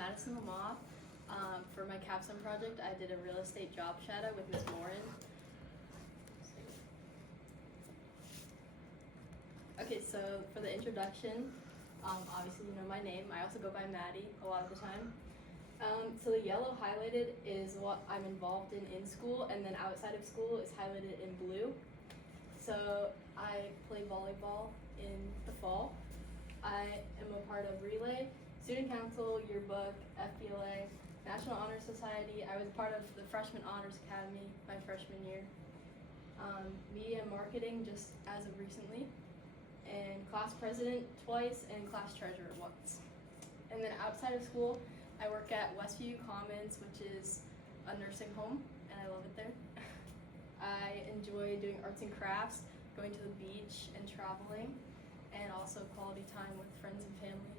Madison Lamothe. For my capstone project, I did a real estate job shadow with Miss Morin. Okay, so for the introduction, obviously you know my name. I also go by Maddie a lot of the time. So the yellow highlighted is what I'm involved in school, and then outside of school is highlighted in blue. So I play volleyball in the fall. I am a part of Relay, Student Council, Yearbook, FBLA, National Honor Society. I was part of the Freshman Honors Academy my freshman year. Media and marketing just as of recently. And class president twice and class treasurer once. And then outside of school, I work at Westview Commons, which is a nursing home, and I love it there. I enjoy doing arts and crafts, going to the beach and traveling, and also quality time with friends and family.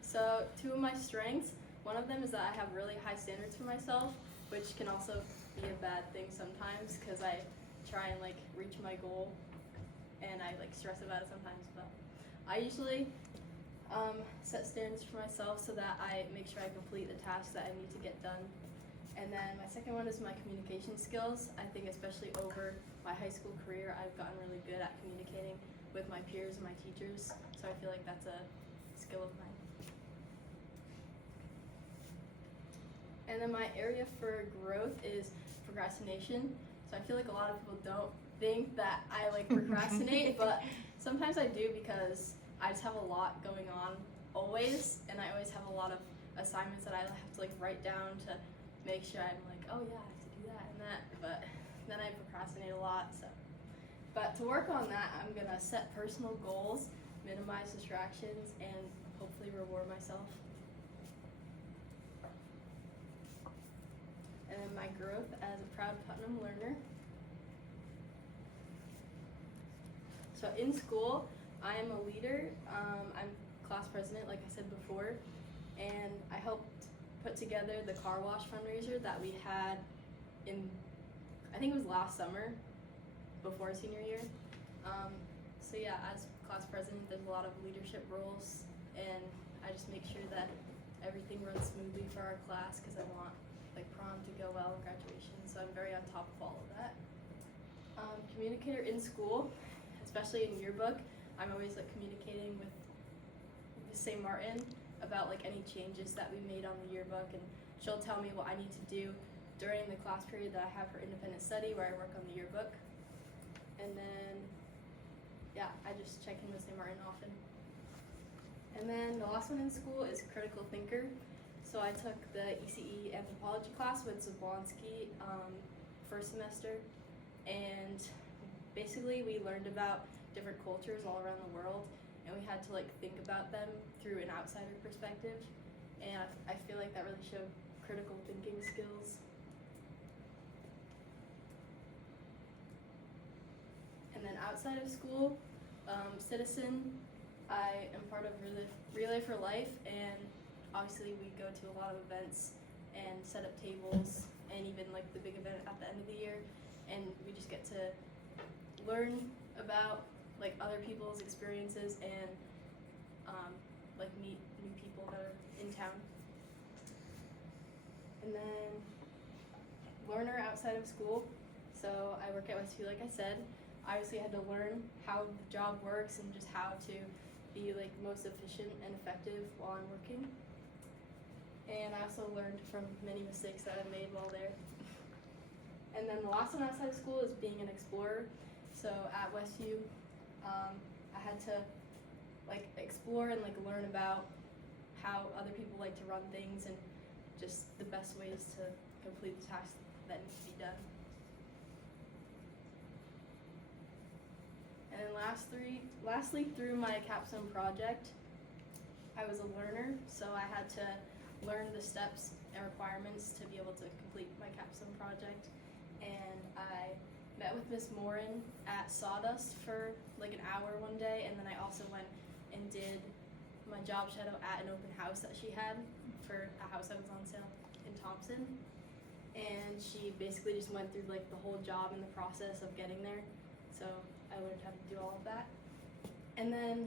So 2 of my strengths, one of them is that I have really high standards for myself, which can also be a bad thing sometimes because I try and reach my goal and I stress about it sometimes, but I usually set standards for myself so that I make sure I complete the tasks that I need to get done. And then my second one is my communication skills. I think especially over my high school career, I've gotten really good at communicating with my peers and my teachers, so I feel like that's a skill of mine. And then my area for growth is procrastination. So I feel like a lot of people don't think that I procrastinate, but sometimes I do because I just have a lot going on always, and I always have a lot of assignments that I have to write down to make sure I'm oh yeah, I have to do that and that, but then I procrastinate a lot. So, but to work on that, I'm gonna set personal goals, minimize distractions, and hopefully reward myself. And then my growth as a proud Putnam learner. So in school, I am a leader. I'm class president, like I said before, and I helped put together the car wash fundraiser that we had I think it was last summer, before senior year. So yeah, as class president, there's a lot of leadership roles, and I just make sure that everything runs smoothly for our class because I want prom to go well and graduation, so I'm very on top of all of that. Communicator in school, especially in yearbook, I'm always communicating with St. Martin about any changes that we made on the yearbook, and she'll tell me what I need to do during the class period that I have for independent study where I work on the yearbook. And then yeah, I just check in with St. Martin often. And then the last one in school is critical thinker. So I took the ECE anthropology class with Zablonsky first semester, and basically we learned about different cultures all around the world, and we had to think about them through an outsider perspective, and I feel like that really showed critical thinking skills. And then outside of school, citizen, I am part of Relay for Life, and obviously we go to a lot of events and set up tables, and even the big event at the end of the year, and we just get to learn about other people's experiences and meet new people that are in town. And then learner outside of school, so I work at Westview, like I said. Obviously I had to learn how the job works and just how to be most efficient and effective while I'm working. And I also learned from many mistakes that I made while there. And then the last one outside of school is being an explorer. So at Westview, I had to explore and learn about how other people like to run things and just the best ways to complete the tasks that need to be done. And then lastly, through my capstone project, I was a learner, so I had to learn the steps and requirements to be able to complete my capstone project. And I met with Miss Morin at Sawdust for an hour one day, and then I also went and did my job shadow at an open house that she had for a house that was on sale in Thompson. And she basically just went through the whole job and the process of getting there. So I learned how to do all of that. And then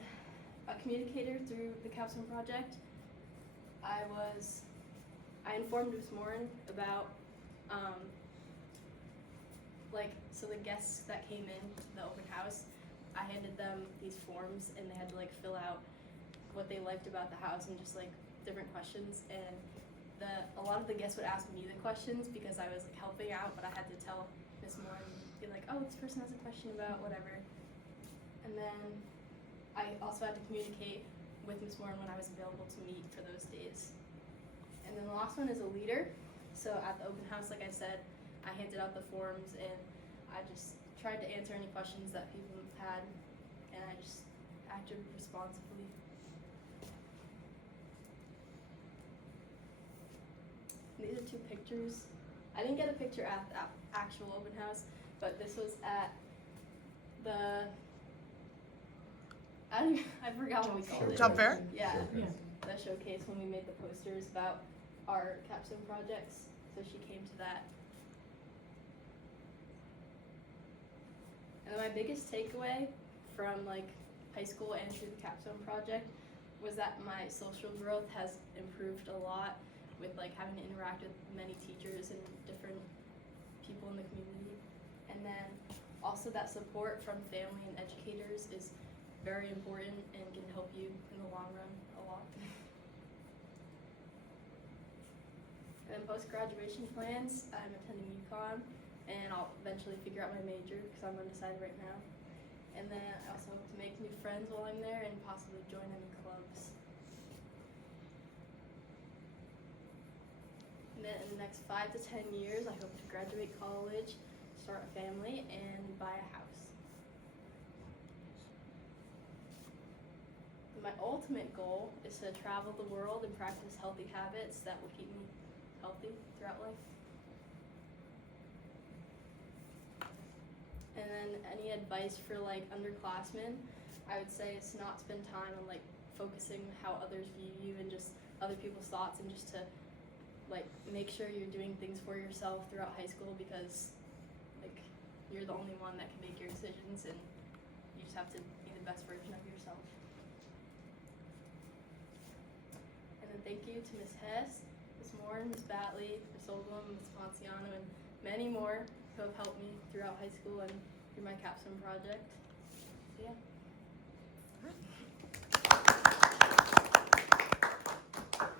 a communicator through the capstone project. I informed Ms. Morin about so the guests that came in to the open house, I handed them these forms and they had to fill out what they liked about the house and just different questions, and a lot of the guests would ask me the questions because I was helping out, but I had to tell Ms. Morin, be like, oh, this person has a question about whatever. And then I also had to communicate with Ms. Morin when I was available to meet for those days. And then the last one is a leader. So at the open house, like I said, I handed out the forms and I just tried to answer any questions that people had, and I just acted responsibly. These are 2 pictures. I didn't get a picture at the actual open house, but this was at the, I forgot what we called it. Job fair? Yeah, Showcase. the showcase when we made the posters about our capstone projects. So she came to that. And my biggest takeaway from high school and through the capstone project was that my social growth has improved a lot with having to interact with many teachers and different people in the community. And then also that support from family and educators is very important and can help you in the long run a lot. And then post-graduation plans, I'm attending UConn, and I'll eventually figure out my major because I'm undecided right now. And then I also hope to make new friends while I'm there and possibly join any clubs. And then in the next 5 to 10 years, I hope to graduate college, start a family, and buy a house. My ultimate goal is to travel the world and practice healthy habits that will keep me healthy throughout life. And then any advice for underclassmen, I would say it's not spend time on focusing how others view you and just other people's thoughts, and just to make sure you're doing things for yourself throughout high school, because you're the only one that can make your decisions, and you just have to be the best version of yourself. And then thank you to Ms. Hess, Ms. Morin, Ms. Batley, Ms. Oldham, Ms. Ponciano, and many more who have helped me throughout high school and through my capstone project. So yeah.